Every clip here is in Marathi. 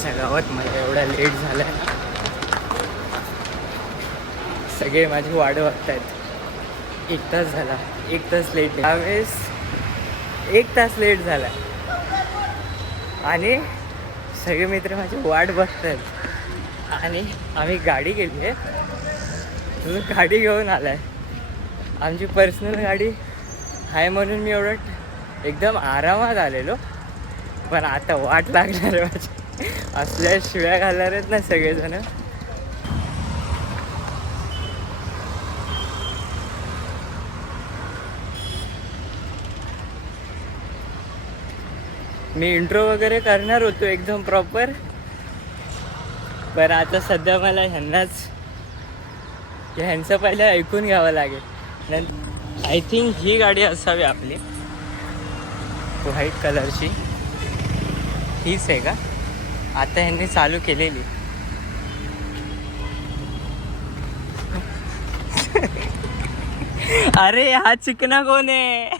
आजच्या गावात मला एवढा लेट झाला आहे ना. सगळे माझी वाट बघतायत. 1 तास झाला, 1 तास लेट. त्यावेळेस 1 तास लेट झाला आणि सगळे मित्र माझी वाट बघतायत. आणि आम्ही गाडी केली आहे, तुझं गाडी घेऊन आलाय. आमची पर्सनल गाडी आहे म्हणून मी एवढं एकदम आरामात आलेलो. पण आता वाट लागणार आहे माझी. असल्या शिव्या घालणार आहेत ना सगळेजण. मी इंट्रो वगैरे करणार होतो एकदम प्रॉपर, पण आता सध्या मला ह्यांचं पहिले ऐकून घ्यावं लागेल. आय थिंक ही गाडी असावी आपली, व्हाईट कलरची. हीच आहे का? आता ह्यांनी चालू केलेली. अरे हा चिकना कोण आहे?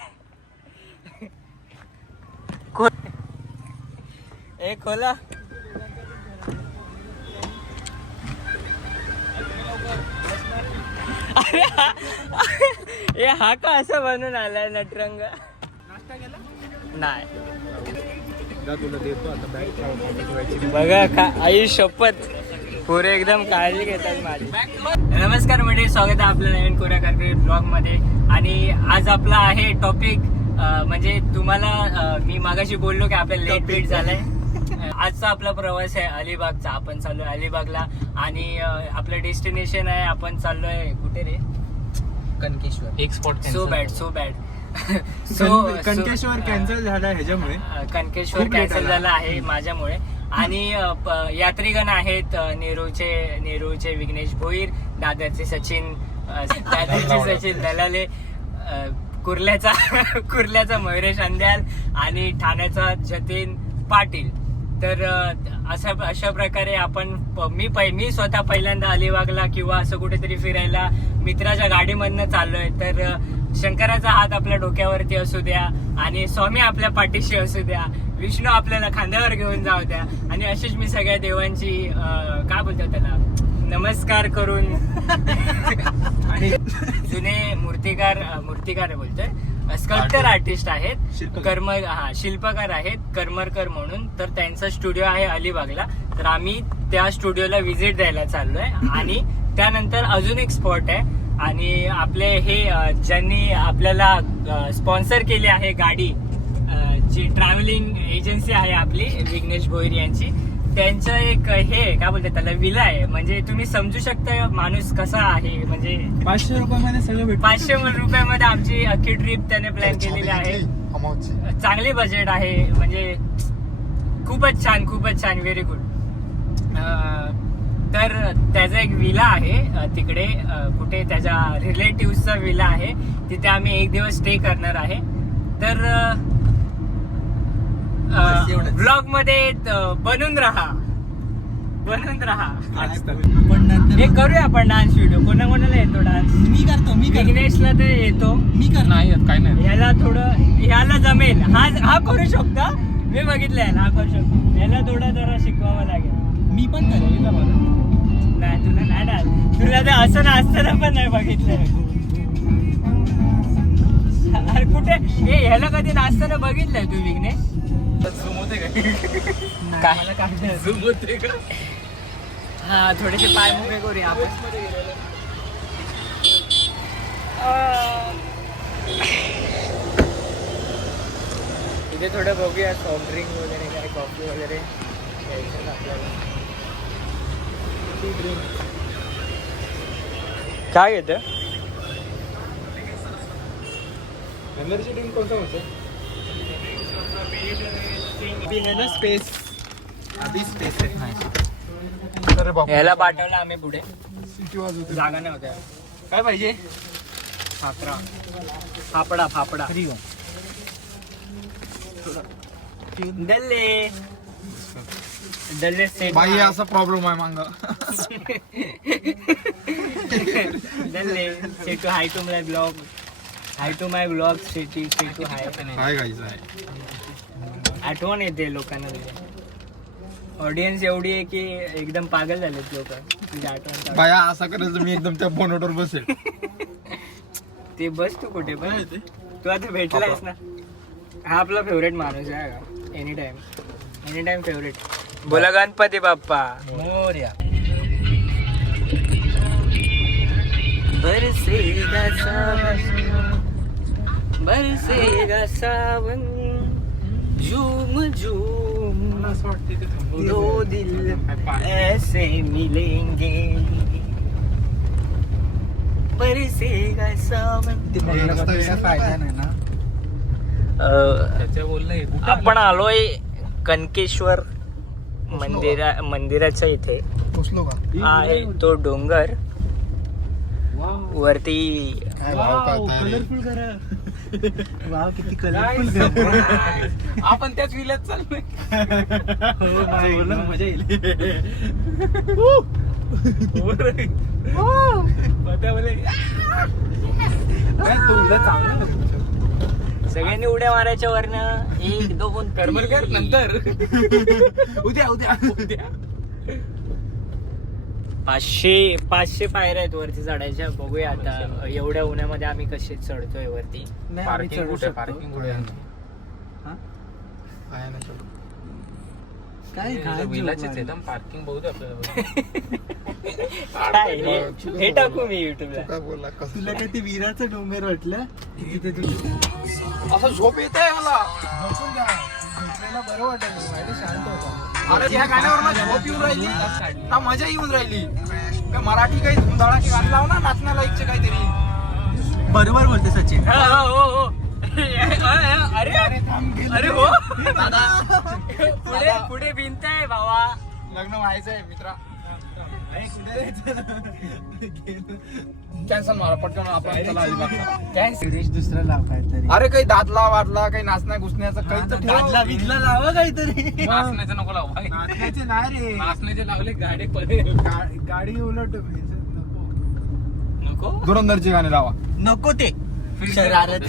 ए खोला. अरे हा का असं बनून आलाय नटरंग? नाही बघा का आई शपथ, पुरे एकदम काळजी घेतात माझी. नमस्कार मंडळी, स्वागत आहे आपल्या नवीन कोऱ्या कारकरी ब्लॉग मध्ये. आणि आज आपला आहे टॉपिक म्हणजे तुम्हाला मी मागाशी बोललो की आपल्याला लेट झालाय. आजचा आपला प्रवास आहे अलिबागचा. आपण चाललोय अलिबागला आणि आपलं डेस्टिनेशन आहे, आपण चाललोय कुठे रे? कनकेश्वर. एक spot. So bad Kankeshwar cancel झाला ह्याच्यामुळे. कनकेश्वर कॅन्सल झालं आहे माझ्यामुळे. आणि यात्रीगण आहेत नेरूळचे विघ्नेश भोईर, दादरचे सचिन दलाले, कुर्ल्याचा मयुरेश अंद्याल आणि ठाण्याचा जतीन पाटील. तर अशा प्रकारे आपण मी स्वतः पहिल्यांदा अलिबागला किंवा असं कुठेतरी फिरायला मित्राच्या गाडीमधनं चाललोय. तर शंकराचा हात आपल्या डोक्यावरती असू द्या आणि स्वामी आपल्या पाठीशी असू द्या, विष्णू आपल्याला खांद्यावर घेऊन जाऊ द्या. आणि अशीच मी सगळ्या देवांची काय बोलतात त्याला नमस्कार करून आणि जुने मूर्तिकार बोलतोय, स्कल्प्टर आर्टिस्ट आहेत, शिल्पकार आहेत करमरकर म्हणून. तर त्यांचा स्टुडिओ आहे अलिबागला. तर आम्ही त्या स्टुडिओला व्हिजिट द्यायला चाललोय. आणि त्यानंतर अजून एक स्पॉट आहे. आणि आपले हे ज्यांनी आपल्याला स्पॉन्सर केली आहे गाडी, जी ट्रॅव्हलिंग एजन्सी आहे आपली विघ्नेश भोईर यांची, त्यांचं एक हे काय बोलतात त्याला विला आहे. म्हणजे तुम्ही समजू शकता माणूस कसा आहे. म्हणजे 500 रुपयामध्ये सगळं भेटतं. 500 रुपयामध्ये आमची अख्खी ट्रिप त्याने प्लॅन केलेली आहे. चांगली बजेट आहे, म्हणजे खूपच छान, व्हेरी गुड. तर त्याचा एक विला आहे तिकडे, कुठे त्याच्या रिलेटिव्हचा विला आहे, तिथे आम्ही 1 दिवस स्टे करणार आहे. तर ब्लॉग मध्ये बनून राहा. हे करूया आपण डान्स व्हिडिओ. कोणाला येतो डान्स? मी करतो. विघ्नेशला तर येतो. मी नाही काय नाही. ह्याला जमेल. हा करू शकतो. मी बघितलंय हा करू शकतो. याला थोडं जरा शिकवावं लागेल. मी पण करेल. नाही तुला नाही डान्स. तुला तर असं नाचताना पण नाही बघितलंय. अरे कुठे ह्याला कधी नाचताना बघितलंय तू विघ्नेश? हा थोडेसे पाय मोकळे करूया आपण. इथे थोडं बघूया सॉफ्ट ड्रिंक वगैरे काय, कॉफी वगैरे आपल्याला. काय येतं? एनर्जी ड्रिंक कोणता होतं? स्पेस याला पाठवलं आम्ही पुढे. जागा नाही होत्या. काय पाहिजे? फापडा दल्ले सेट बाई असा प्रॉब्लेम आहे मांग. दल्ले set to high to my blog set to high. काय गायचं आहे? आठवण येते लोकांना. ऑडियन्स एवढी आहे की एकदम पागल झालेत लोक तुझ्या आठवण बाया असं करायचं मी एकदम त्या बोनटवर बसेल. ते बस तू कुठे पण तू आता भेटलायस ना. हा आपला फेवरेट माणूस आहे का एनी टाइम फेवरेट. बोला गणपती बाप्पा मोरया. बरसेगा सावन झूम झूम दो दिल ऐसे मिलेंगे. बरसेगा सावन. फायदा नाही ना. आपण आलोय कनकेश्वर मंदिराच्या इथे. पोचलो का? आहे तो डोंगर वरती. कलरफुल करा. वाव किती कलरफुल. आपण त्याच विल्यात चाललोय. मजा येईल. सगळ्यांनी उड्या मारायच्या वरनं 1 2 करमरकर नंतर. उद्या 500 पायऱ्या आहेत वरती चढायच्या. बघूया आता एवढ्या उन्हामध्ये आम्ही कसे चढतोय वरती. पार्किंग कुठे? काय पार्किंग बहुत आपल्याला. काय हे टाकू मी युट्यूबला. काय बोलला तुला काय ते विराचं डोंगर वाटलं तिथे तुला असं झोप येत आहे मला. झोपून जा. झोपलेला बरं वाटेल माहिती शांत होता. अरे या गाण्यावर ना झोप येऊन राहिली ना मजा येऊन राहिली. काय मराठी काही धुंदाळा की गाणं लाव ना नाचण्याला इच्छा काहीतरी. बरोबर बोलते सचिन. हो. अरे अरे हो पुढे भिंत आहे भावा. लग्न व्हायचंय मित्रा. कॅन्सल मारा पटकन आपण चला अलिबागला. सुरेश दुसरा लाव काहीतरी. अरे काही दादला वाटला काही नाचण्या घुसण्याचं काही तर ठेव. दादला बिदला लावा काहीतरी. नाचण्याचं नको लावू. नाचण्याचे नाही रे. नाचण्याचे लावले गाडी गाडी उलट नको. धुरंधरची गाणी लावा. नको ते शरारत.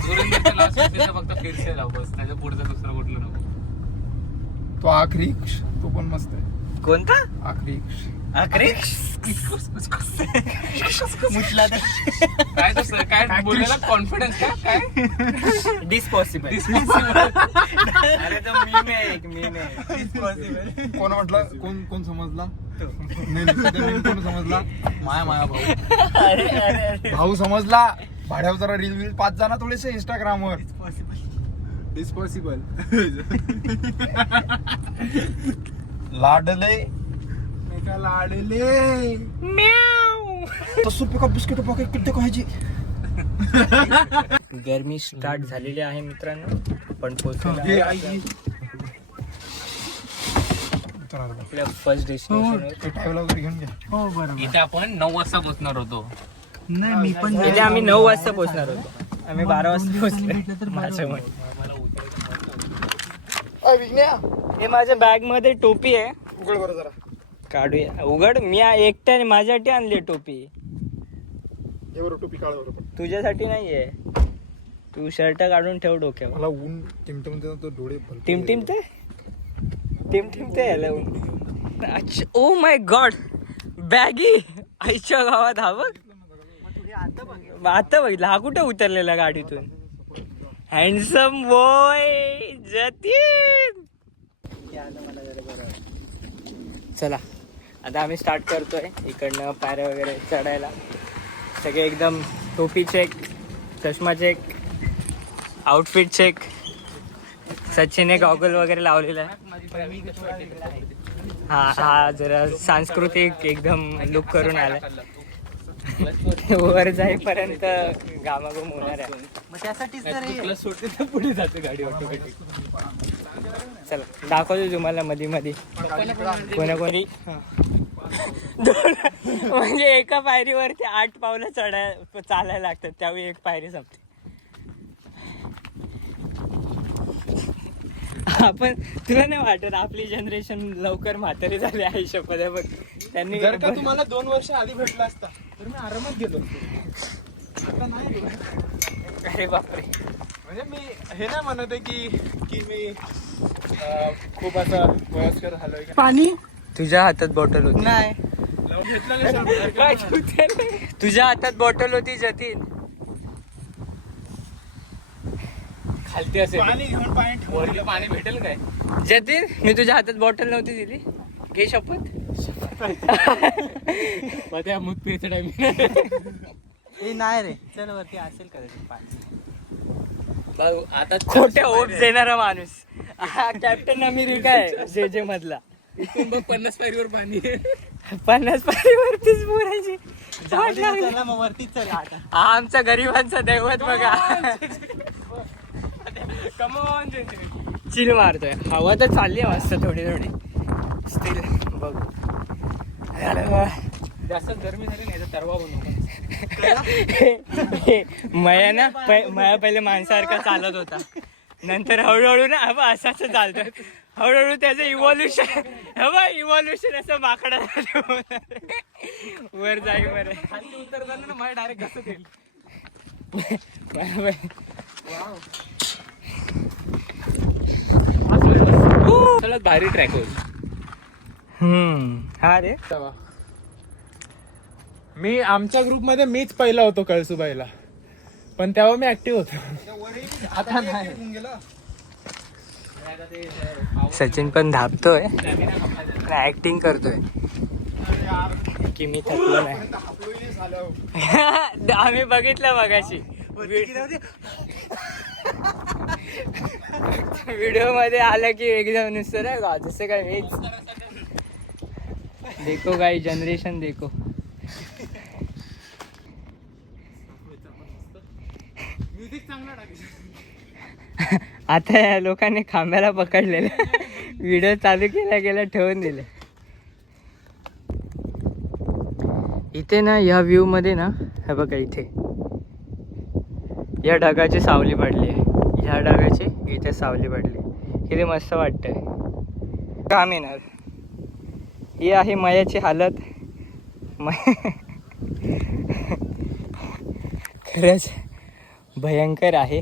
फक्त फिरसे लाव बस. त्याच्या पुढचं दुसरं कुठलं नको. तो आखरी तो पण मस्त आहे. कोणता आखरी अरे मुतला तर काय तसं काय बोलायला कॉन्फिडन्स काय डिस्पॉसिबल. अरे तो मीम आहे एक मीम आहे. कोण म्हटलं कोण समजला नाही कोण समजला. माया भाऊ भाऊ समजला. भाड्यावर जरा रील पाच जा ना थोडेसे इंस्टाग्राम वर. डिस्पॉसिबल. लाडले लाडले बिस्किट पॉकेट किती खायची. गरमी स्टार्ट झालेली आहे मित्रांनो. आपण पोहोचलो आपल्या फर्स्ट डेस्टिनेशन वगैरे घेऊन घ्या. हो बरोबर. इथे आपण 9 वाजता पोहोचणार होतो. नाही मी पण म्हणजे आम्ही 9 वाजता पोहोचणार होतो. आम्ही 12 वाजता पोहोचलो. हे माझ्या बॅग मध्ये टोपी आहे. उघड बरं जरा. काढूया उघड. मी एकट्याने माझ्यासाठी आणली टोपी. एवढं टोपी काढ बरं. तुझ्यासाठी नाहीये. तू शर्ट काढून ठेव डोक्यावर. मला ऊन टिमटिमते तो डोळे टिमटिमते याला ऊन. अच्छा ओ माय गॉड बॅगी आईच्या गावात. हा बघ आता बघितलं. हा कुठे उतरलेला गाडीतून. Handsome boy Jatin. चला आता आम्ही स्टार्ट करतोय इकडनं पायऱ्या वगैरे चढायला. सगळे एकदम टोपी चेक, चष्मा चेक, आउटफिट चेक. सचिनने गॉगल वगैरे लावलेला आहे. हा जरा सांस्कृतिक एकदम लुक करून आलाय. वर जाईपर्यंत घामाघूम होणार आहे. मग त्यासाठीच तर हे- सोडते तर पुढे जाते गाडी ऑटोमॅटिक. चला दाखवतो तुम्हाला मध्ये कोणाकोणी. म्हणजे एका पायरीवरती 8 पावलं चालायला लागतात. त्यावेळी एक पायरी संपते. आपण तुला नाही वाटत आपली जनरेशन लवकर म्हातारी झाली आहे शपथ बघ. त्यांनी जर का तुम्हाला 2 वर्ष आधी भेटला असता तर मी आरामात गेलो असतो. आता नाही. अरे बापरे म्हणजे मी हे नाही म्हणत आहे की मी खूप असं वयस्कर झालोय का. पाणी तुझ्या हातात बॉटल होती. नाही लावून घेतलं काय ठेवते? तुझ्या हातात बॉटल होती जतीन. खालती असेल पाणी घेऊन पाणी ठेवून वरती पाणी भेटेल काय? जतीन मी तुझ्या हातात बॉटल नव्हती दिली. घे शपथ. मग त्या मूत पियचं टाइम ए नाही रे चल वरती असेल कदाचित पाणी. आता खोट्या होप्स देणारा माणूस. हा कॅप्टन अमेरिका आहे जे मधला. इथून बघ 50 पायरीवर पाणी 50 पारीवरतीच बोलायची. जाऊ दे, चला मग वरतीच चला आता. हा आमचा गरिबांचा दैवत बघा. कमॉन चिल मारतोय. हवा तर चालली आहे मस्त थोडी थोडी. स्टील बघ जास्त गरमी झाली नाही तर तरवा बनवतो. मया पहिले माणसासारखा चालत होता. नंतर हळूहळू ना हवा असाच चालतोय. हळूहळू त्याचं इव्हॉल्युशन असं माकडा वर जाई बरं. खाली उतरताना ना माझ्या डायरेक्ट घसत येईल. चला भारी ट्रॅक होईल. हा रे. मी आमच्या ग्रुप मध्ये मीच पहिला होतो कळसुबाईला, पण तेव्हा मी ऍक्टिव्ह होतो. आता नाही. सचिन पण धापतोय ऍक्टिंग करतोय की मी थकलो नाही. आम्ही बघितलं मगाशी व्हिडिओ मध्ये आलं की एकदम नुसतं नाही का जसं काय मीच. देखो गाई जनरेशन देखो. आता या लोकांनी खांब्याला पकडलेलं व्हिडिओ चालू केल्या गेल्या ठेवून दिले. इथे ना या व्ह्यू मध्ये ना हे बघा इथे या ढगाची सावली पडली आहे. ह्या ढगाची इथे सावली पडली. किती मस्त वाटतंय. काम येणार. ही आहे मयाची हालत. खरंच भयंकर आहे.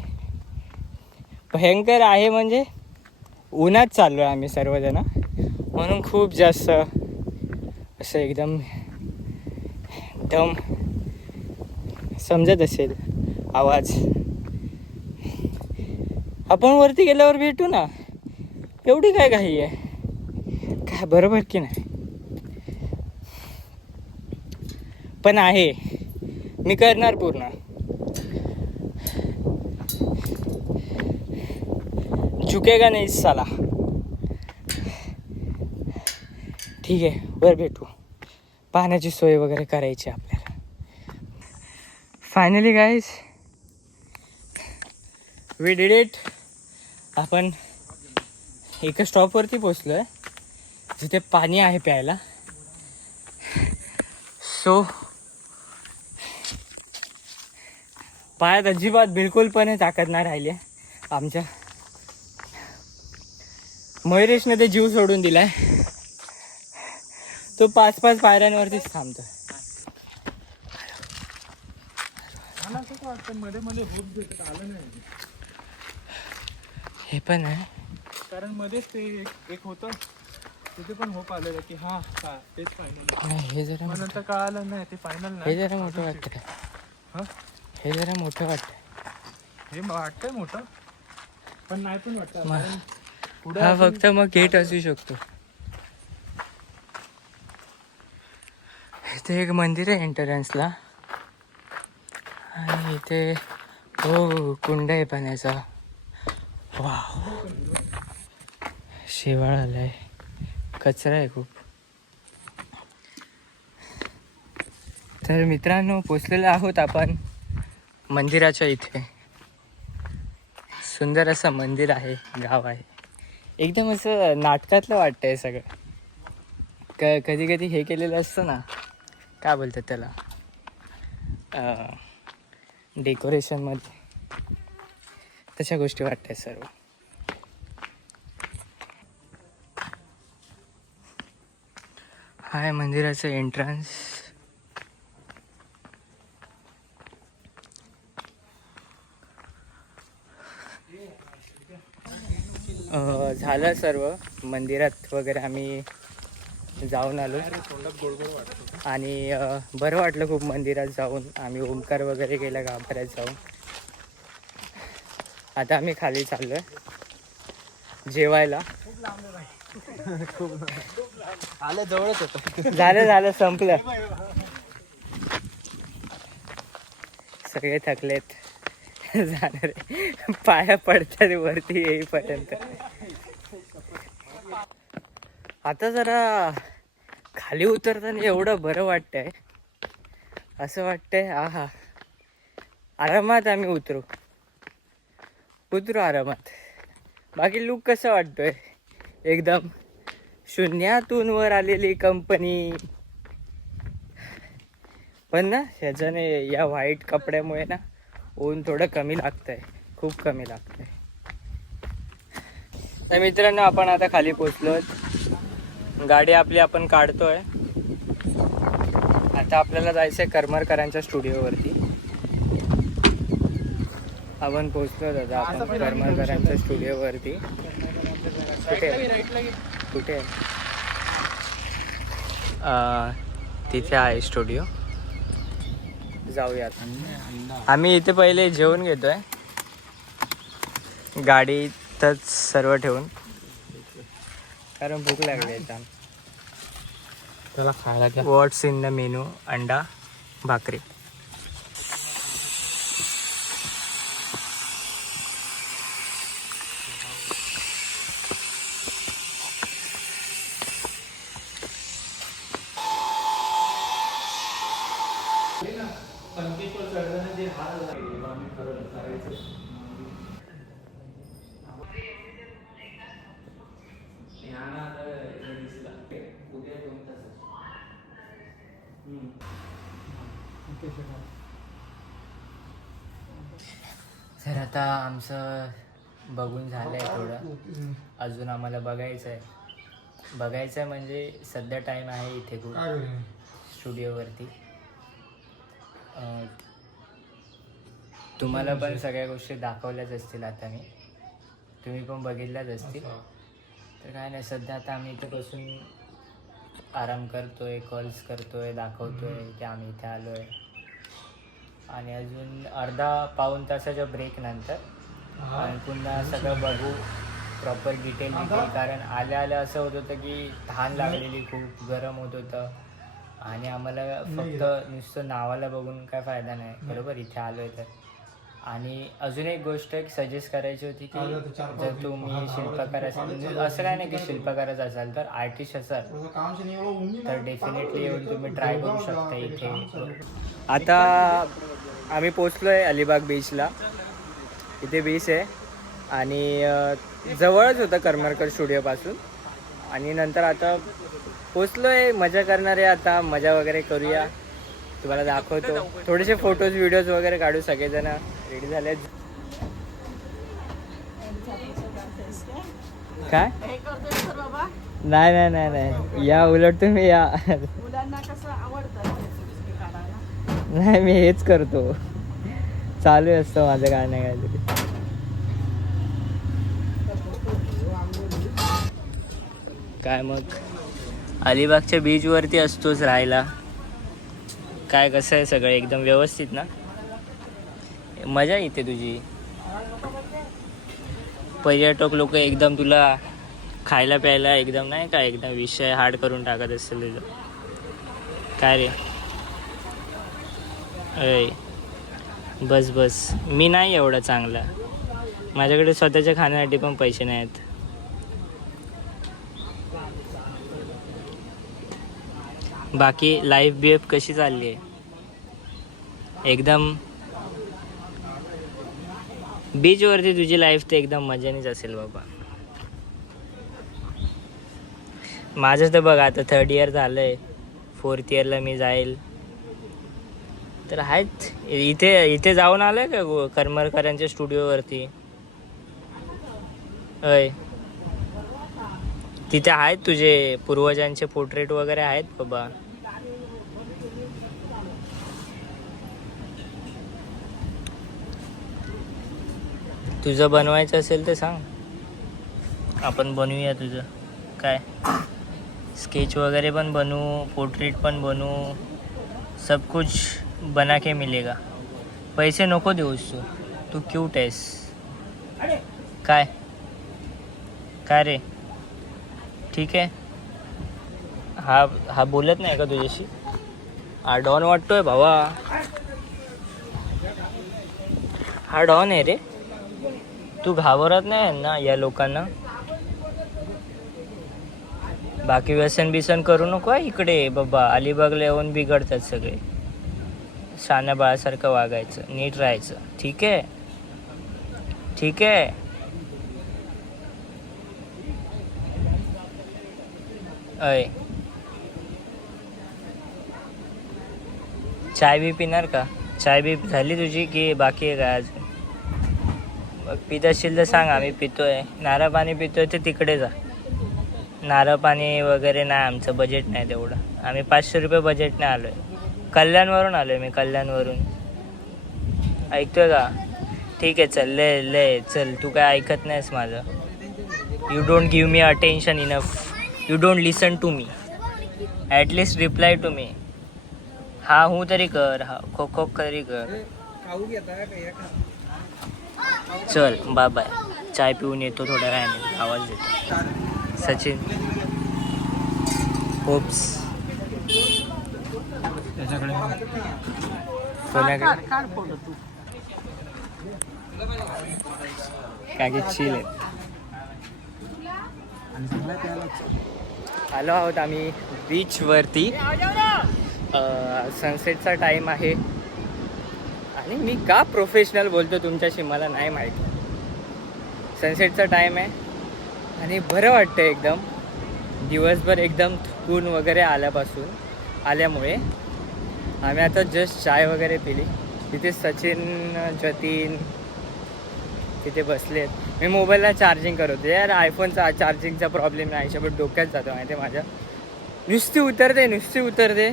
भयंकर आहे म्हणजे उन्हात चाललो आहे आम्ही सर्वजण, म्हणून खूप जास्त असं एकदम दम समजत असेल आवाज. आपण वरती गेल्यावर भेटू ना. एवढी काय घाई आहे काय, बरोबर की नाही. पण आहे मी करणार पूर्ण. झुकेगा नाही साला. ठीक आहे वर भेटू. पाण्याची सोय वगैरे करायची आपल्याला. Finally guys we did it. आपण एका स्टॉपवरती पोचलो आहे जिथे पाणी आहे प्यायला. सो पायात अजिबात बिलकुलपणे ताकद नाही राहिली आहे आमच्या. मयुरेशने ते जीव सोडून दिलाय. तो 5-5 पायऱ्यांवरतीच थांबतो. मध्ये मध्ये होप भेटत आलं नाही. हे पण आहे कारण मध्येच ते एक होतं तिथे पण होप आलेलं की हा तेच फायनल. नाही, हे जरा मग नंतर कळालं नाही ते फायनल हे नाही. जरा मोठं वाटतं. हा हे जरा मोठं वाटतं. हे वाटतंय मोठं पण नाही पण वाटतं. मग- कारण पुढे हा अजून फक्त मग गेट असू शकतो. इथे एक मंदिर आहे एंट्रन्सला आणि इथे हो कुंड आहे पाण्याचा. वाव शेवाळ आलाय. कचरा आहे खूप. तर मित्रांनो पोचलेलो आहोत आपण मंदिराच्या इथे. सुंदर असं मंदिर आहे, गाव आहे. एकदम असं नाटकातलं वाटतंय सगळं. कधी कधी हे केलेलं असतं ना, काय बोलतात त्याला, डेकोरेशनमध्ये तशा गोष्टी वाटतात सर्व. हाय मंदिराचं एंट्रन्स. झालं सर्व. मंदिरात वगैरे आम्ही जाऊन आलो आणि बरं वाटलं खूप मंदिरात जाऊन. आम्ही ओमकार वगैरे केला गाभाऱ्यात जाऊन. आता आम्ही खाली चाललोय जेवायला. आलं जवळच होतं. झालं संपलं. सगळे थकलेत जाणार पाया पडतात वरती येईपर्यंत. आता जरा खाली उतरताना एवढं बरं वाटतंय, असं वाटतंय आहा आरामात आम्ही उतरू आरामात. बाकी लुक कसं वाटतोय, एकदम शून्यातून वर आलेली कंपनी. पण ना ह्याच्याने या व्हाईट कपड्यामुळे ना ऊन थोडं कमी लागतंय, खूप कमी लागतंय. तर मित्रांनो आपण आता खाली पोचलो. गाडी आपली आपण काढतोय. आता आपल्याला जायचंय करमरकरांच्या स्टुडिओवरती. आपण पोचलो दादा आपण करमरकरांच्या स्टुडिओवरती. कुठे तिथे आहे स्टुडिओ. जाऊयात. आम्ही इथे पहिले जेवून घेतोय गाडीतच सर्व ठेवून, कारण भूक लागली आहे. त्याला खायला घ्या. व्हॉट्स इन द मेनू? अंडा भाकरी. तर आता आमचं बघून झालंय थोडं. अजून आम्हाला बघायचं आहे म्हणजे सध्या टाइम आहे इथे खूप स्टुडिओवरती. तुम्हाला पण सगळ्या गोष्टी दाखवल्याच असतील आता मी, तुम्ही पण बघितल्याच असतील. तर काय नाही, सध्या आता आम्ही इथे बसून आराम करतोय, कॉल्स करतोय, दाखवतोय की आम्ही इथे आलो आहे. आणि अजून अर्धा पाऊण तासाच्या ब्रेक नंतर आणि पुन्हा सगळं बघू प्रॉपर डिटेल. कारण आल्या असं होत होतं की तहान लागलेली, खूप गरम होत होतं आणि आम्हाला फक्त नुसतं नावाला बघून काय फायदा नाही, बरोबर इथे आलो आहे तर. आणि अजून एक गोष्ट एक सजेस्ट करायची होती की जर तुम्ही शिल्पकार असाल, असं काय नाही की शिल्पकारच असाल, तर आर्टिस्ट असाल तर डेफिनेटली येऊन तुम्ही ट्राय करू शकता इथे. आता आम्ही पोचलो आहे अलिबाग बीचला. इथे बीच आहे आणि जवळच होतं करमरकर स्टुडिओपासून. आणि नंतर आता पोचलो आहे, मजा करणार आहे. आता मजा वगैरे करूया, तुम्हाला दाखवतो. थोडेसे फोटोज व्हिडिओज वगैरे काढू. सगळेजण रेडी झाले. काय नाही या, उलट तुम्ही या. नाही मी हेच करतो, चालू असतं माझं काय नाही काहीतरी. काय मग अलिबागच्या बीचवरती असतोच राहायला. काय कसं आहे सगळं एकदम व्यवस्थित ना? मजा येते तुझी. पर्यटक लोक एकदम तुला खायला प्यायला एकदम नाही का एकदम विषय हार्ड करून टाकत असेल तुझं. काय रे अय बस मी नाही एवढा चांगला, माझ्याकडे स्वतःच्या खाण्यासाठी पण पैसे नाही आहेत. बाकी लाईफ बीएफ कशी चालली आहे? एकदम बीचवरती तुझी लाईफ तर एकदम मजानीच असेल बाबा. माझं तर बघ आता 3rd इयर झालं आहे, 4th इयरला मी जाईल. तर आहेत इथे जाऊन आलं का करमरकरांच्या स्टुडिओवरती? अय तिथे आहेत तुझे पूर्वजांचे पोर्ट्रेट वगैरे आहेत बाबा. तुझं बनवायचं असेल तर सांग. आपण बनवूया तुझं काय स्केच वगैरे पण बनवू, पोर्ट्रेट पण बनवू, सब कुछ बना के मिलेगा. पैसे नको देऊस तू क्यूट आहेस. काय काय रे ठीक आहे. हा बोलत नाही का तुझ्याशी? हा डॉन वाटतोय भावा. हा डॉन आहे रे. तू घाबरत नाही ना या लोकांना? बाकी व्यसन बिसन करू नको इकडे बाबा. अलिबागला येऊन बिघडतात सगळे. शाण्या बाळासारखं वागायचं, नीट राहायचं. ठीक आहे ठीक आहे. अय चाय बी पिणार का? चाय बी झाली तुझी की बाकी आहे का अजून? मग पित असशील तर सांग, आम्ही पितोय. नारळ पाणी पितोय तर तिकडे जा. नारळ पाणी वगैरे नाही, आमचं बजेट नाही तेवढं. आम्ही 500 रुपये बजेटने आलो आहे. कल्याणवरून आलो आहे मी, कल्याणवरून. ऐकतोय का? ठीक आहे चल ले चल. तू काय ऐकत नाहीस माझं. You don't give me attention enough. You don't listen to me. At least reply to me. हा हूँ तरी कर, हा खो तरी कर. चल बाय बाय. चाय पिऊन येतो थोड्या वेळाने, आवाज देतो. सचिन होप्स काय की चिल आहे. आलो आहोत आम्ही बीचवरती. सनसेटचा टाईम आहे आणि मी का प्रोफेशनल बोलतो तुमच्याशी मला नाही माहिती. सनसेटचा टाईम आहे आणि बरं वाटतं एकदम. दिवसभर एकदम थकून वगैरे आल्यामुळे आम्ही आता जस्ट चाय वगैरे पिली. तिथे सचिन जतीन तिथे बसलेत. मी मोबाईलला चार्जिंग करत होते यार. आयफोनचा चार्जिंगचा प्रॉब्लेम नाही, आयुष्यभर डोक्यात जातो माहिती आहे माझ्या. नुसती उतरते.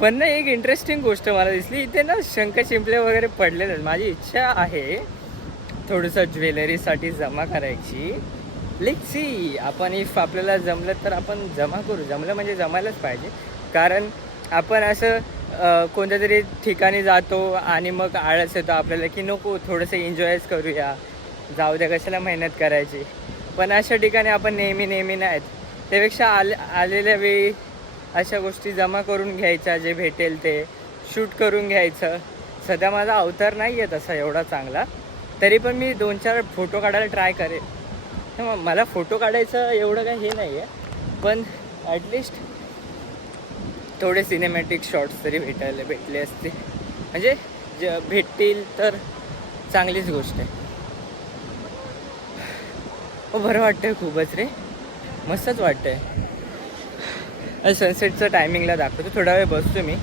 पण ना एक इंटरेस्टिंग गोष्ट मला दिसली इथे ना, शंख शिंपले वगैरे पडलेले. माझी इच्छा आहे थोडंसं ज्वेलरीसाठी जमा करायची. लेट्स सी, आपण इफ आपल्याला जमलं तर आपण जमा करू. जमलं म्हणजे जमायलाच पाहिजे. कारण आपण असं कोणत्या तरी ठिकाणी जातो आणि मग आळस येतो आपल्याला की नको थोडंसं एन्जॉयच करूया, जाऊ द्या कशाला मेहनत करायची. पण अशा ठिकाणी आपण नेहमी नाहीत. त्यापेक्षा आलेल्या वेळी अशा गोष्टी जमा करून घ्यायच्या, जे भेटेल ते शूट करून घ्यायचं. सध्या माझा अवतार नाही आहे तसा एवढा चांगला, तरी पण मी 2-4 फोटो काढायला ट्राय करेन. तर मला फोटो काढायचं एवढं काही हे नाही आहे, पण ॲटलिस्ट थोडे सिनेमॅटिक शॉट्स तरी भेटले असते. म्हणजे भेटतील तर चांगलीच गोष्ट आहे. बरं वाटतंय खूपच रे, मस्तच वाटतंय. सनसेटचं टायमिंगला दाखवतो. थोडा वेळ बसतो मी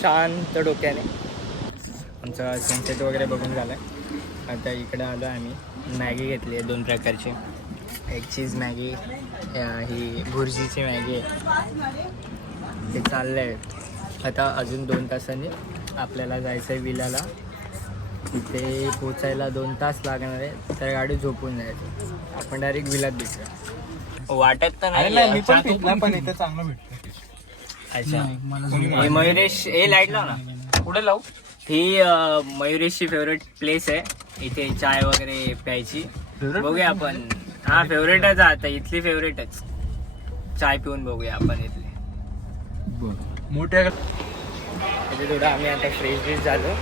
शांत डोक्याने. आमचा सनसेट वगैरे बघून झाला आहे. आता इकडे आलो आम्ही. मॅगी घेतली आहे 2 प्रकारची. एक चीज मॅगी, ही भुर्जीची मॅगी आहे. ते चाललं आहे. आता अजून 2 तासांनी आपल्याला जायचं आहे विलाला. तिथे पोचायला 2 तास लागणार आहे. तर गाडी झोपून जायचं. आपण डायरेक्ट विलात भेटूया. वाटत तर नाही. पण इथे चांगलं भेटतं. अच्छा, हे मयुरेश हे लाईट लाव ना. पुढे लावू. ही मयुरेशची फेवरेट प्लेस आहे. इथे चाय वगैरे प्यायची. बघूया आपण. हा फेवरेटच आहे आता, इथली फेवरेटच. चाय पिऊन बघूया आपण इथली. मोठ्या इथे थोडं आम्ही आता फ्रेश झालो.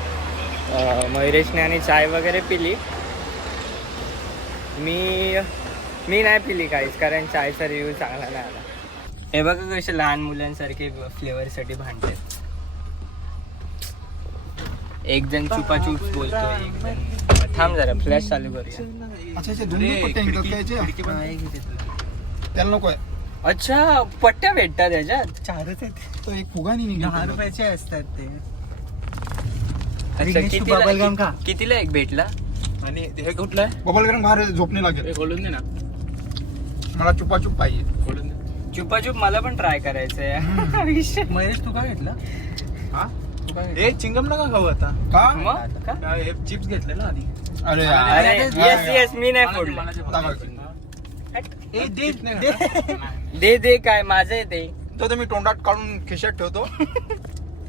मयुरेशने आणि चाय वगैरे पिली. मी नाही पिली काहीच, कारण चायचा रिव्ह्यू चांगला नाही आला. हे बघा कसे लहान मुलांसारखे फ्लेवरसाठी भांडतात. एक जण चुपाचूप बोलतोय, एक जण थांब जरा फ्लॅश चालू करूया. अच्छा, 2 पट्ट्या निघतात त्याला नको आहे. अच्छा, पट्ट्या भेटतात त्याच्यात. 4च आहेत. तो एक फुगा नाही निघाला. 10 रुपयाचे असतात ते. अच्छा, कितीला एक भेटला? आणि हे कुठलं आहे? बबल गरम बाहेर झोपणे लागेल. खोलून दे ना. मला चुपाचूप पाहिजे. खोलून दे. चुपाचूप मला पण ट्राय करायचंय. महेश तू काय घेतला? हा हे चिंगम नका खाऊ आता. का? मग का? हे चिप्स घेतले ना आधी. अरे अरे येस मी नाही फोडलं. दे दे काय माझं आहे ते. तो मी तोंडात काढून खिशात ठेवतो.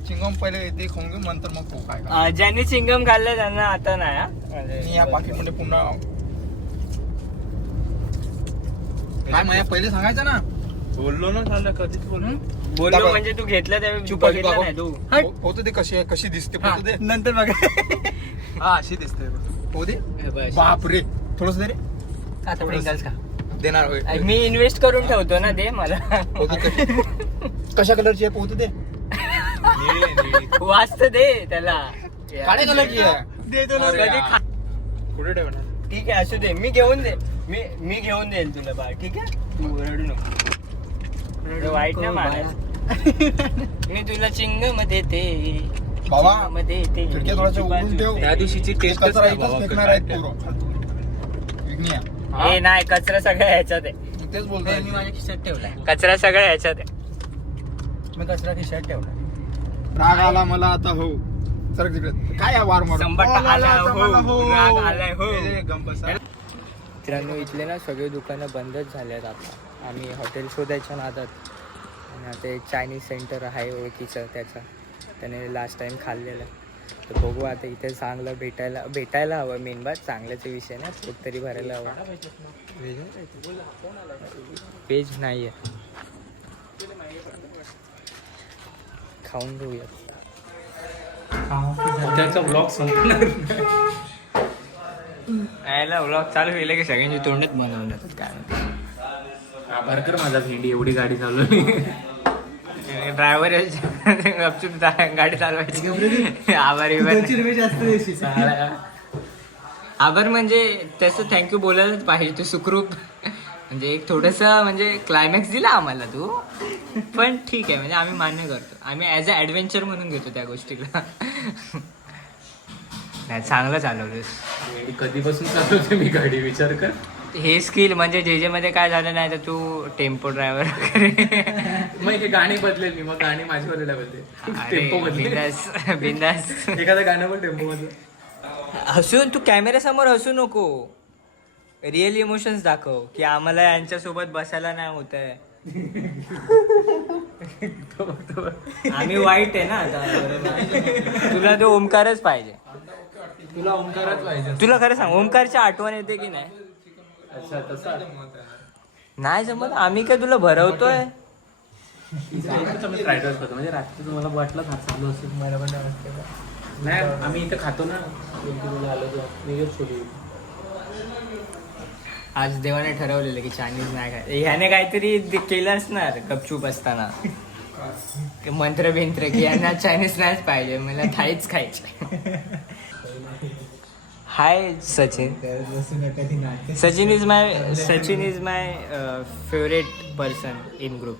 चिंगम पहिले ते खाऊन घेऊ नंतर मग खाऊ काय. ज्यांनी चिंगम खाल्लं त्यांना आता नाही हा. आणि या पाकिट मध्ये पुन्हा काय माया पहिले सांगायचं ना. बोललो ना झालं कधीच बोलून. बोललो म्हणजे तू घेतलं त्यावेळी बघितलं नाही तू. पोहतो ते कशी दिसते पोहतो ते. नंतर बघ. हा अशी दिसते. पोहू दे. बापरे थोडस दे रे. आता Pringles का देणार होय. मी इन्व्हेस्ट करून ठेवतो ना दे मला. कशा कलरची आहे पोहतो ते. वाचत दे त्याला. काळ्या कलरची आहे. देतो ना कधी खा. कुठे ठेवणार. ठीक आहे असू दे मी घेऊन दे. मी घेऊन देईल तुला बा ठीक आहे. तू रडू नको. वाईट ना मारायचं. मी तुला चिंगम देते. बाबा चिंगम देते. खिडक्या थोड्याशा उघडून ठेव. त्या दिवशीची टेस्ट कचरा इथंच फेकणार आहेत पोरं. विघ्निया. हे नाही कचरा सगळ्या ह्याच्यात आहे. तेच बोलतोय मी माझ्या खिशात ठेवलाय. कचरा सगळ्या ह्याच्यात आहे. मी कचरा खिशात ठेवलाय. राग आला मला आता हो. सर तिकडे काय आहे वार मारून? संबाट आला हो. राग आलाय हो. गंबस. मित्रांनो इथले ना सगळे दुकानं बंदच झाले आहेत आता. आम्ही हॉटेल शोधायच्या नादात आणि आता एक चायनीज सेंटर आहे ओळखीचं त्याचा. त्याने लास्ट टाइम खाल्लेलं आहे. तर बघू आता इथे चांगलं भेटायला हवं. मेन बात चांगल्याचा विषय ना पोट तरी भरायला हवं. व्हेज नाही आहे. खाऊन घेऊया. त्याचा ब्लॉग संपणार. यायला व्लॉग चालू केलं की सगळ्यांची तोंडच बनवून जातात काय. आभार कर माझा भेंडी एवढी गाडी चालवली. ड्रायव्हर गपचूप गाडी चालवायची. आभार म्हणजे त्याचं थँक्यू बोलायलाच पाहिजे. तू सुखरूप म्हणजे एक थोडंसं म्हणजे क्लायमॅक्स दिला आम्हाला तू. पण ठीक आहे म्हणजे आम्ही मान्य करतो. आम्ही ॲज अ ॲडव्हेंचर म्हणून घेतो त्या गोष्टीला. नाही चांगलं चालवलं. कधीपासून चालवते मी गाडी विचार कर. हे स्किल म्हणजे जे मध्ये काय झालं नाही तर तू टेम्पो ड्रायव्हर वगैरे. मग हे गाणी बदलेल मी. मग गाणी माझ्यावर बदले. टेम्पो बदले. बिंदास बिंदास. एखादं गाणं पण टेम्पो मध्ये. हसून तू कॅमेऱ्यासमोर हसू नको. रिअल इमोशन्स दाखव की आम्हाला यांच्यासोबत बसायला नाही होत आहे. आम्ही वाईट आहे ना आता. तुला तो ओमकारच पाहिजे. तुला ओंकारच पाहिजे. तुला खरं सांग ओमकारची आठवण येते की नाही. अच्छा तसा नाही जमत. आम्ही काय तुला भरवतोय. फ्राईड राईस खातो म्हणजे रात्री तुम्हाला वाटलं खात चालू असेल. मला पण नाही आम्ही इथं खातो ना. आलो मी सोडली. आज देवाने ठरवलेलं की चायनीज नाही खाय. ह्याने काहीतरी केलं असणार गपचूप असताना. मंत्र बिंत्र की यांना चायनीज नाहीच पाहिजे मला थाळीच खायचे. Hi Sachin. Sachin is my favourite person in group.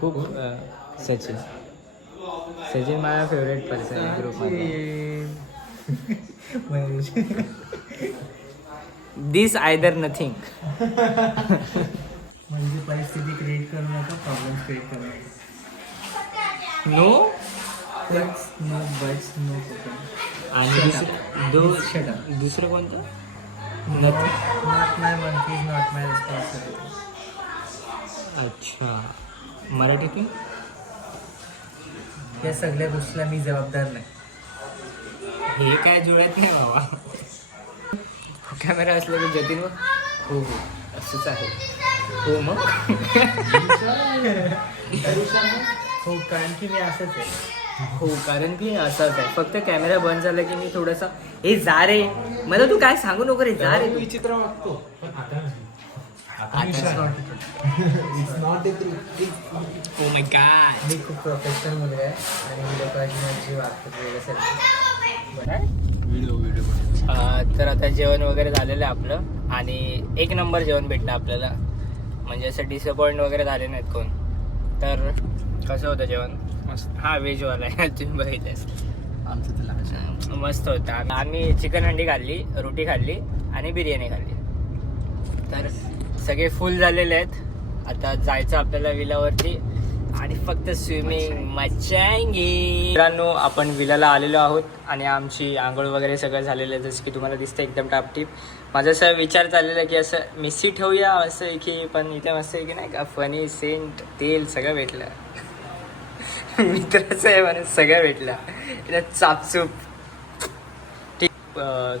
खूप सचिन माझा फेवरेट पर्सन इन ग्रुप मध्ये. This either nothing. म्हणजे परिस्थिती क्रिएट करू नका. प्रॉब्लेम क्रिएट करू नका. No no buts no. आणि दुसरं कोणतं. Not my monkey is not my responsibility. अच्छा मराठीतून. या सगळ्या गोष्टीला मी जबाबदार नाही. हे काय जुळत नाही बाबा. कॅमेरा असला की जतीन मग हो हो असंच आहे. हो मग हो कारण की मी असंच आहे. हो कारण की असंच आहे. फक्त कॅमेरा बंद झाला की मी थोडंसं हे जा रे मला तू काय सांगू नको रे जा रे. विचित्र वागतो. Oh my God. मी खूप प्रोफेशनल मुलगा आहे आणि व्हिडिओ काढण्याची वागतो वेगळ्यासाठी. तर आता जेवण वगैरे झालेलं आहे आपलं आणि एक नंबर जेवण भेटलं आपल्याला. म्हणजे असं डिसअपॉइंट वगैरे झाले नाहीत कोण. तर कसं होतं जेवण. मस्त. हा व्हेजवाला आहे तुम्ही बघितलंस. आमचं मस्त होतं. आम्ही चिकन हंडी खाल्ली रोटी खाल्ली आणि बिर्याणी खाल्ली. तर सगळे फुल झालेले आहेत. आता जायचं आपल्याला विलावरती आणि फक्त स्विमिंग मचाएंगे. मित्रांनो, आपण विलाला आलेलो आहोत आणि आमची आंघोळ वगैरे सगळं झालेलं आहे, जसं की तुम्हाला दिसतं एकदम टापटीप. माझा असा विचार चाललेला की असं मेसी ठेवूया असं आहे की, पण इथे मस्त आहे की नाही का, फनी सेंट तेल सगळं भेटलं. मित्राचं आहे म्हणून सगळं भेटलं इथे चापचूप. ठीक,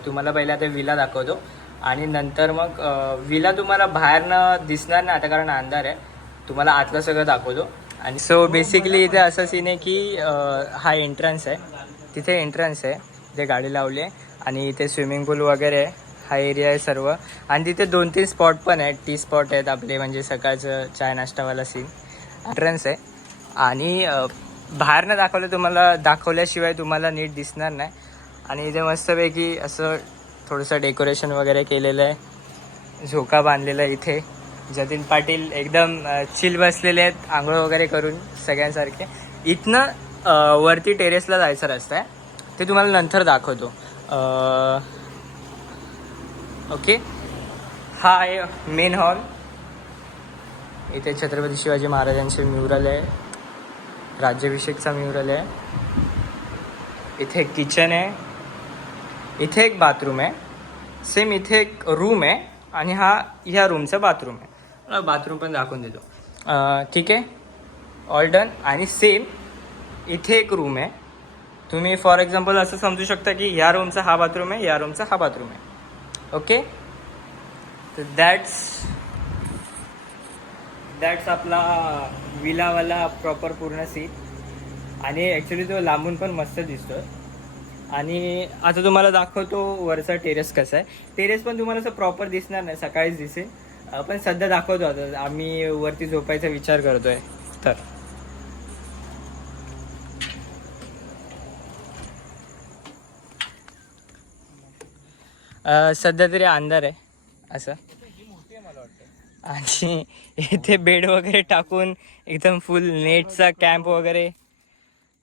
तुम्हाला पहिला आता विला दाखवतो आणि नंतर मग विला तुम्हाला बाहेरनं दिसणार नाही आता कारण अंधार आहे. तुम्हाला आतलं सगळं दाखवतो. आणि सो बेसिकली इथे असं सीन आहे की हा एंट्रन्स आहे, तिथे एंट्रन्स आहे, तिथे गाडी लावली आहे आणि इथे स्विमिंग पूल वगैरे आहे. हा एरिया आहे सर्व. आणि तिथे 2-3 स्पॉट पण आहेत, टी स्पॉट आहेत आपले, म्हणजे सकाळचं चाय नाश्तावाला सीन. एंट्रन्स आहे आणि बाहेरनं दाखवल्याशिवाय तुम्हाला नीट दिसणार नाही. आणि इथे मस्तपैकी असं थोडंसं डेकोरेशन वगैरे केलेलं आहे, झोका बांधलेला आहे इथे. जतीन पाटील एकदम चिल बसलेले आहेत आंघोळ वगैरे करून सगळ्यांसारखे. इथनं वरती टेरेसला जायचा रस्ता आहे, ते तुम्हाला नंतर दाखवतो. ओके, हा आहे मेन हॉल. इथे छत्रपती शिवाजी महाराजांचे म्युरल आहे, राज्याभिषेकचा म्युरल आहे. इथे एक किचन आहे, इथे एक बाथरूम आहे, सेम इथे एक रूम आहे आणि ह्या रूमचा बाथरूम आहे. बाथरूम पण दाखवून देतो. ठीक आहे, ऑल डन. आणि सेम इथे एक रूम आहे. तुम्ही फॉर एक्झाम्पल असं समजू शकता की ह्या रूमचा हा बाथरूम आहे, या रूमचा हा बाथरूम आहे. ओके, तर दॅट्स आपला विलावाला प्रॉपर पूर्ण सीन. आणि ॲक्च्युली तो लांबून पण मस्त दिसतो. आणि आता तुम्हाला दाखवतो वरचा टेरेस कसा आहे. टेरेस पण तुम्हाला असं प्रॉपर दिसणार नाही, सकाळीच दिसेल, पण सध्या दाखवतो. आता आम्ही वरती झोपायचा विचार करतोय. तर सध्या तरी अंधार आहे असं. आणि इथे बेड वगैरे टाकून एकदम फुल नेटचा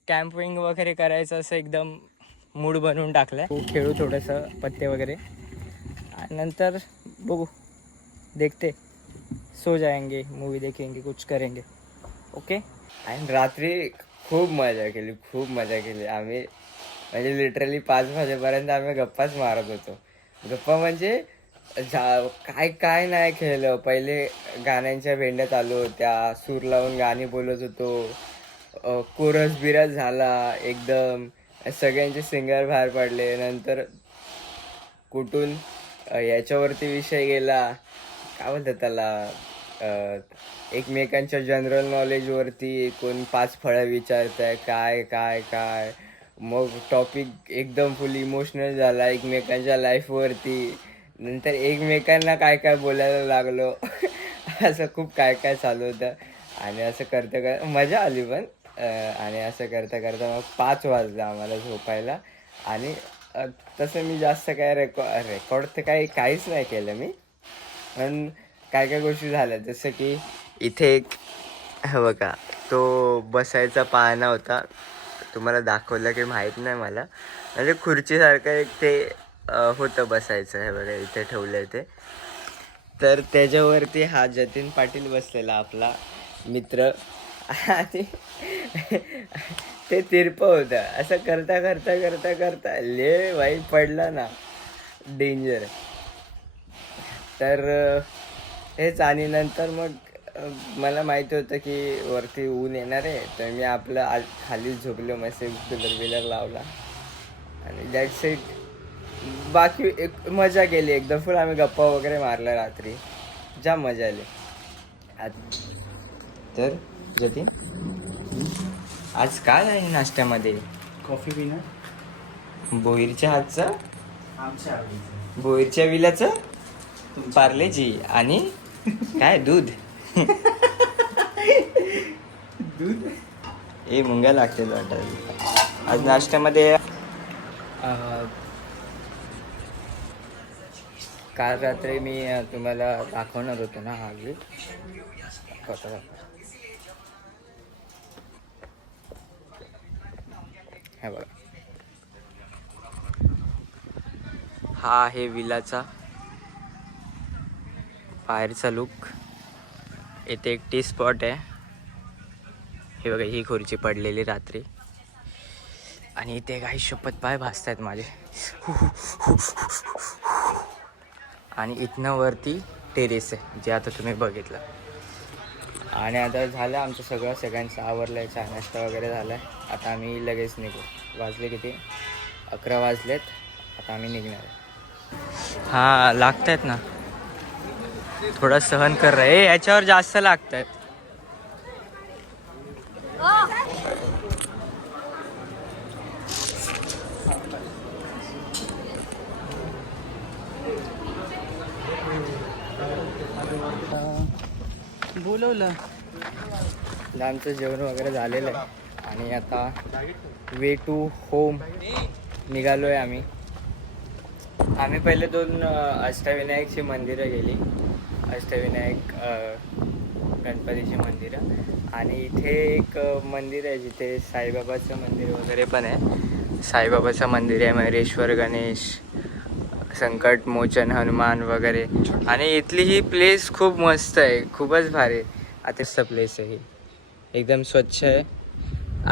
कॅम्पिंग वगैरे करायचं असं एकदम मूड बनवून टाकलाय. खेळू थोडंसं पत्ते वगैरे आणि नंतर बघू, देखते, सो जाएंगे, मूवी देखेंगे, कुछ करेंगे. ओके. आणि रात्री खूप मजा केली आम्ही. म्हणजे लिटरली 5 वाजेपर्यंत आम्ही गप्पाच मारत होतो. गप्पा म्हणजे काय नाही खेळलं. पहिले गाण्यांच्या भेंड्या चालू होत्या, सूर लावून गाणी बोलत होतो, कोरस बिरस झाला एकदम, सगळ्यांचे सिंगर बाहेर पडले. नंतर कुठून याच्यावरती विषय गेला, काय बोलतात त्याला, एकमेकांच्या जनरल नॉलेजवरती. कोण 5 फळं विचारत आहे, काय काय काय. मग टॉपिक एकदम फुल इमोशनल झाला एकमेकांच्या लाईफवरती. नंतर एकमेकांना काय काय बोलायला लागलो. असं खूप काय काय चालू होतं. आणि असं करता मजा आली पण. आणि असं करता मग 5 वाजले आम्हाला झोपायला. आणि तसं मी जास्त काय रेकॉर्ड तर काहीच नाही केलं मी. पण काय गोष्टी झाल्या, जसं की इथे एक बघा तो बसायचा पाळणा होता, तुम्हाला दाखवलं की माहीत नाही मला. म्हणजे खुर्चीसारखं एक ते होतं बसायचं. हे बघा इथे ठेवलं आहे ते. तर त्याच्यावरती हा जतीन पाटील बसलेला आपला मित्र. आणि ते तिरपं होतं. असं करता ले वाईट पडला ना, डेंजर. तर हेच. आणि नंतर मग मला माहिती होतं की वरती ऊन येणार आहे, तर मी आपलं खालीच झोपलो, मस्त कूलर लावला आणि दॅट्स इट. बाकी एक मजा केली एकदम फुल. आम्ही गप्पा वगैरे मारला रात्री, जाम मजा आली. तर जतीन, आज काय आहे नाश्त्यामध्ये? कॉफी पिणार बोईरच्या हातचं, आमच्या बोईरच्या विलाचं, पार्लेजी आणि काय दूध. दूध मुंग्या लागतील वाटत. आज नाश्त्यामध्ये काल रात्री मी तुम्हाला दाखवणार होतो ना हा व्ह्यू. हे बघा, हा आहे विलाचा बाहेरचा लुक. इथे एक टी स्पॉट आहे, हे बघा ही खुर्ची पडलेली रात्री आणि इथे काही शपथ पाय भासतायत माझे. आणि इथनं वरती टेरेस आहे जे आता तुम्ही बघितलं. आणि आता झालं आमचं सगळ्यांचं आवरलं आहे. चहा नाश्ता वगैरे झाला आहे. आता आम्ही लगेच निघू. वाजले किती 11 वाजलेत. आता आम्ही निघणार आहे. हां लागत आहेत ना थोडं सहन कर रहे याच्यावर जास्त लागत आहेत. बोलवलं. आमचं जेवण वगैरे झालेलं आहे आणि आता वे टू होम निघालो आहे आम्ही. पहिले 2 अष्टविनायकची मंदिरं गेली. अष्टविनायक गणपतीची मंदिरं आणि इथे एक मंदिर आहे जिथे साईबाबाचं मंदिर वगैरे पण आहे. साईबाबाचं मंदिर आहे, महेश्वर गणेश, संकटमोचन हनुमान वगैरे. आणि इथली ही प्लेस खूप मस्त आहे, खूपच भारी. आताच प्लेस आहे ही एकदम स्वच्छ आहे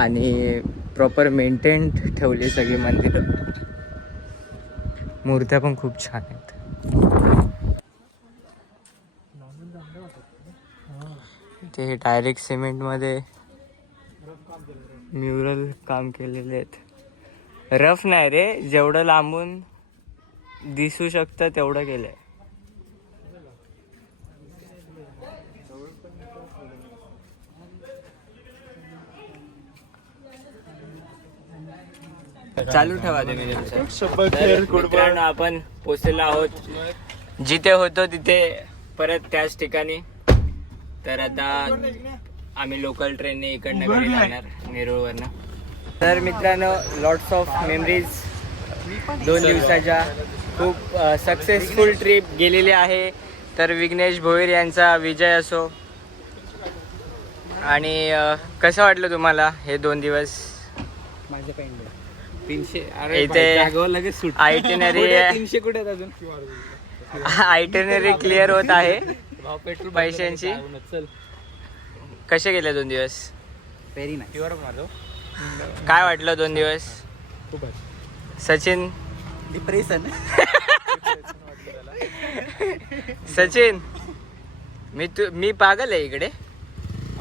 आणि प्रॉपर मेंटेन ठेवली सगळी मंदिरं. मूर्त्या पण खूप छान आहेत. ते डायरेक्ट सिमेंटमध्ये म्युरल काम केलेले आहेत. रफ नाही रे, जेवढं लांबून दिसू शकतं तेवढं केलंय. चालू ठेवा तुम्ही तुमचं. तर मित्रांनो आपण पोचलेलो आहोत जिथे होतो तिथे, परत त्याच ठिकाणी. तर आता आम्ही लोकल ट्रेनने इकडनं घरी जाणार नेरूळवरनं. तर मित्रांनो लॉट्स ऑफ मेमरीज 2 दिवसाच्या खूप सक्सेसफुल ट्रिप गेलेली आहे. तर विघ्नेश भोईर यांचा विजय असो. आणि कसं वाटलं तुम्हाला हे 2 दिवस? माझ्या पेंड 300 इथे लगेच सुट. आयटिनरी 300 कुठे आहेत अजून? आयटिनरी क्लिअर होत आहे पेट्रोल पैशांची. चल. कसे गेले 2 दिवस? Very nice. प्युअर माझं. काय वाटलं 2 दिवस? सचिन डिप्रेशन. सचिन मी पागल आहे इकडे.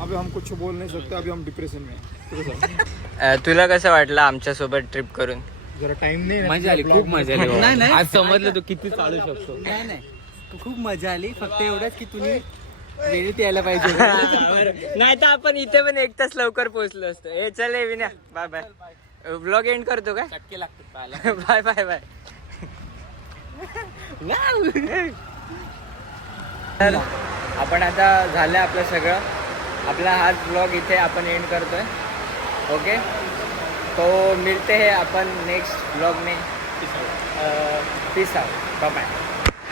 अभी हम कुछ बोल नहीं सकते, अभी हम डिप्रेशन में हैं. तुला कसं वाटलं आमच्या सोबत ट्रिप करून? जरा टाइम नाही. मजा आली, खूप मजा आली. नाही, नाही. आज समजलं तू किती चालू शकतो. नाही खूप मजा आली. फक्त एवढंच की तुम्ही वेळेत यायला पाहिजे. नाही तर आपण इथे पण 1 तास लवकर पोहोचलो असतो. हे चल हे विना, बाय बाय. ब्लॉग एंड करतो का? चटके लागतात. Bye bye bye. तर आपण आता झालं आपलं सगळं. आपला हाच ब्लॉग इथे आपण एंड करतोय. ओके, तो मिलते हैं अपन नेक्स्ट ब्लॉग में. Peace out. Bye bye.